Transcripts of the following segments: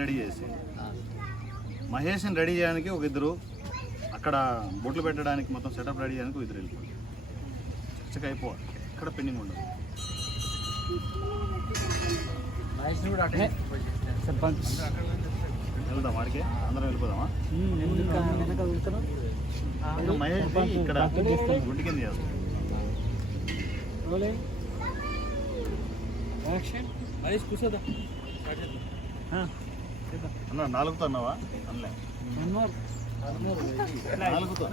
Ready చేసి మహేష్ని ready చేయడానికి ఒక ఇద్దరు, అక్కడ బొట్లు పెట్టడానికి మొత్తం సెటప్ రెడీ చేయడానికి ఒక ఇద్దరు వెళ్ళిపోవాలి. చక్కగా అయిపోవాలి, ఇక్కడ పెండింగ్ ఉండదు. వెళ్దాం వాడికి, అందరం వెళ్ళిపోదామా? మహేష్ ఇక్కడ గుంటి కింద చేస్తాం. అన్న నాలుగుతో అన్నావా? అన్నలే నాలుగుతో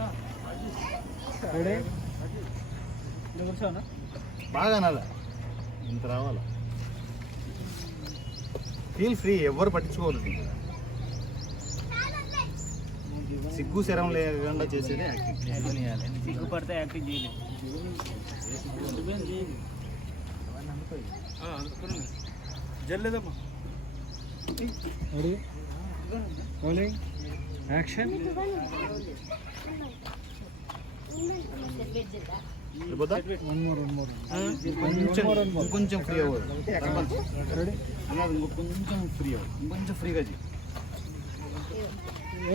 బాగా అనాలా, ఇంత రావాలా. ఫీల్ ఫ్రీ, ఎవరు పట్టించుకోవాలి. సిగ్గు శరం లేకుండా చేసేది యాక్టింగ్. సిగ్గుపడితే యాక్టింగ్ చేయలేదు. జల్లేదమ్మా. యాక్షన్. కొంచెం ఫ్రీ అవ్వదు, కొంచెం ఫ్రీ అవ్వదు, ఇంకొంచెం ఫ్రీగా చేయి.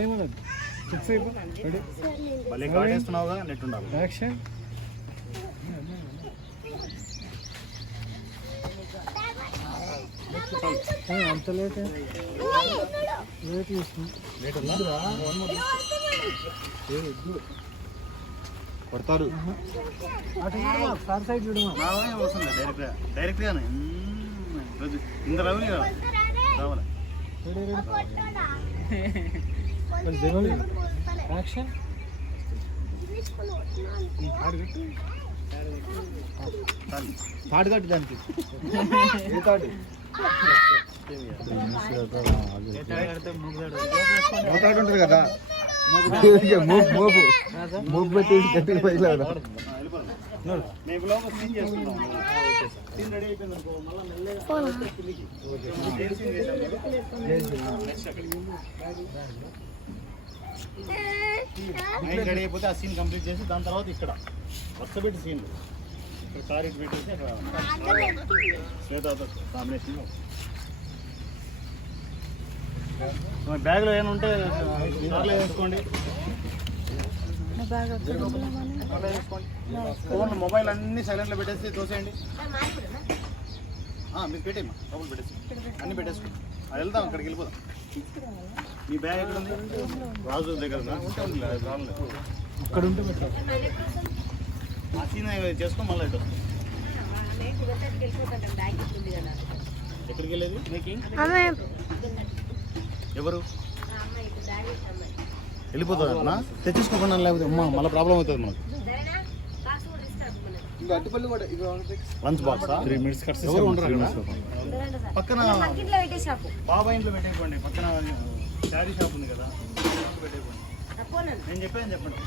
ఏమన్నది ఫిక్స్ అయిపో. రెడీ. భలే కాటేస్తున్నావుగా, నెట్ ఉండాలి. యాక్షన్. అంత లేట్ లేట్ చేస్తుంది. లేట్ ఉందా? కొడతారు. సార్ సైడ్ చూడమా. వస్తుంది డైరెక్ట్గానే ఇంత రవి రావాలి. యాక్షన్. థర్డ్ కట్టు దానికి ఉంటుంది కదా, మూపు పెట్టేసి గట్టిగా పైలాడు. రెడీ అయిపోతే ఆ సీన్ కంప్లీట్ చేసి దాని తర్వాత ఇక్కడ వస్తబెట్టి సీన్ ఇక్కడ కార్ ఇటు పెట్టేసి అక్కడ శ్వేతతో కాంబినేషన్. బ్యాగ్లో ఏమైనా ఉంటే కార్లో వేసుకోండి. ఫోన్ మొబైల్ అన్నీ సైలెంట్లో పెట్టేసి తోసేయండి. మీరు పెట్టేమ్మా, డబ్బులు పెట్టేసి అన్నీ పెట్టేసుకోండి. అది వెళ్దాం, అక్కడికి వెళ్ళిపోదాం. మీ బ్యాగ్ ఎక్కడ ఉంది? రాజు దగ్గర అక్కడ ఉంటే పెట్టాలి. ఆ సీన్ చేసుకో, మళ్ళీ ఇటు ఎక్కడికి వెళ్ళేది? ఎవరు వెళ్ళిపోతుందన్నా? తెచ్చేసుకోకుండా లేకపోతే అమ్మా మళ్ళీ ప్రాబ్లం అవుతుంది మనకు. లంచ్ బాక్స్ 3 minutes ఎవరు ఉండరు పక్కన బాబాయ్ ఇంట్లో పెట్టేసుకోండి. పక్కన శారీ షాప్ ఉంది కదా, నేను చెప్పాను చెప్పండి.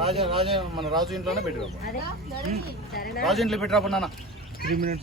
రాజా మన రాజు ఇంట్లోనే పెట్టిరా, రాజు ఇంట్లో పెట్టిరా నాన్న. 3 minutes